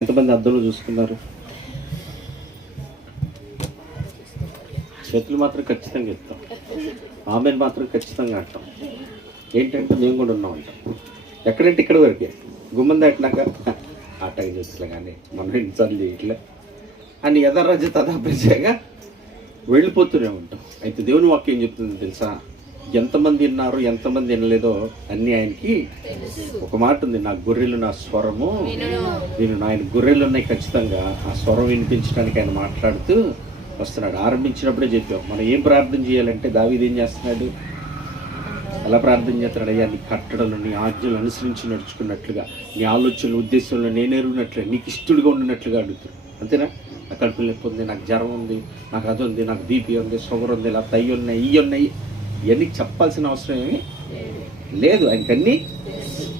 ఎంతమంది అద్దంలో చూసుకున్నారు? చేతులు మాత్రం ఖచ్చితంగా చెప్తాం ఆమెను మాత్రం ఖచ్చితంగా అంటాం ఏంటంటే మేము కూడా ఉన్నాం అంటాం ఎక్కడంటే ఇక్కడ వరకే. గుమ్మం దాటినాక ఆ టైం చూసలే కానీ మనం ఎన్నిసార్లు చేయట్లే. అని యథారాజ్య తదాపరిచయగా వెళ్ళిపోతూనే ఉంటాం. అయితే దేవుని వాక్యం చెప్తుంది తెలుసా? ఎంతమంది విన్నారు ఎంతమంది వినలేదో అన్నీ ఆయనకి ఒక మాట ఉంది నా గొర్రెలు నా స్వరము. నేను ఆయన గొర్రెలు ఉన్నాయి ఖచ్చితంగా. ఆ స్వరం వినిపించడానికి ఆయన మాట్లాడుతూ వస్తున్నాడు. ఆరంభించినప్పుడే చెప్పాం మనం ఏం ప్రార్థన చేయాలంటే దావీదు ఏం చేస్తున్నాడు? ఎలా ప్రార్థన చేస్తున్నాడు? అయ్యా నీ కట్టడలు నీ ఆజ్ఞలు అనుసరించి నడుచుకున్నట్లుగా నీ ఆలోచనలు ఉద్దేశంలో నేనేరున్నట్లుగా నీకు ఇష్టడుగా ఉండినట్లుగా అడుగుతాడు అంతేనా? నా కడుపు నొప్పి ఉంది నాకు జ్వరం ఉంది నాకు అది ఉంది నాకు బీపీ ఉంది షుగర్ ఉంది ఇలా తయ్యి ఉన్నాయి ఇవి ఉన్నాయి. ఇవన్నీ చెప్పాల్సిన అవసరం ఏమి లేదు. ఆయనకన్నీ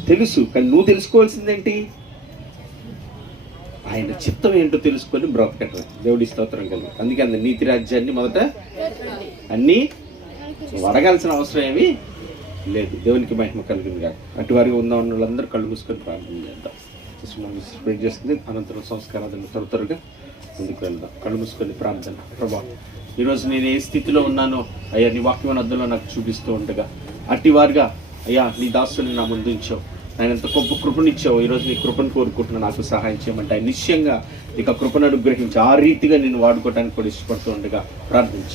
తెలుసు. కానీ నువ్వు తెలుసుకోవాల్సిందేంటి? ఆయన చిత్తం ఏంటో తెలుసుకొని బ్రతకటం. దేవుడి స్తోత్రం కలిగి. అందుకే అంద నీతి రాజ్యాన్ని మొదట అన్నీ నువ్వు అడగాల్సిన అవసరం ఏమీ లేదు. దేవునికి మహిమ కలిగింది కాదు అటువారిగా ఉందా ఉన్న వాళ్ళందరూ కళ్ళు మూసుకొని ప్రార్థన చేద్దాం. స్ప్రెడ్ చేస్తుంది అనంతరం సంస్కారాలను త్వర త్వరగా ముందుకు వెళ్దాం. కళ్ళు మూసుకొని ప్రార్థన. ప్రభా ఈరోజు నేను ఏ స్థితిలో ఉన్నానో అయ్యా నీ వాక్యం అద్దంలో నాకు చూపిస్తూ ఉండగా. అట్టివారుగా అయ్యా నీ దాసుని నా ముందుంచావు ఆయన ఎంత గొప్ప కృపనిచ్చావు. ఈరోజు నీ కృపను కోరుకుంటున్నా నాకు సహాయం చేయమంటే ఆయన నిశ్చయంగా నీకు ఆ కృపను అనుగ్రహించి ఆ రీతిగా నేను వాడుకోవడానికి కూడా ఇష్టపడుతూ ఉండగా ప్రార్థించి.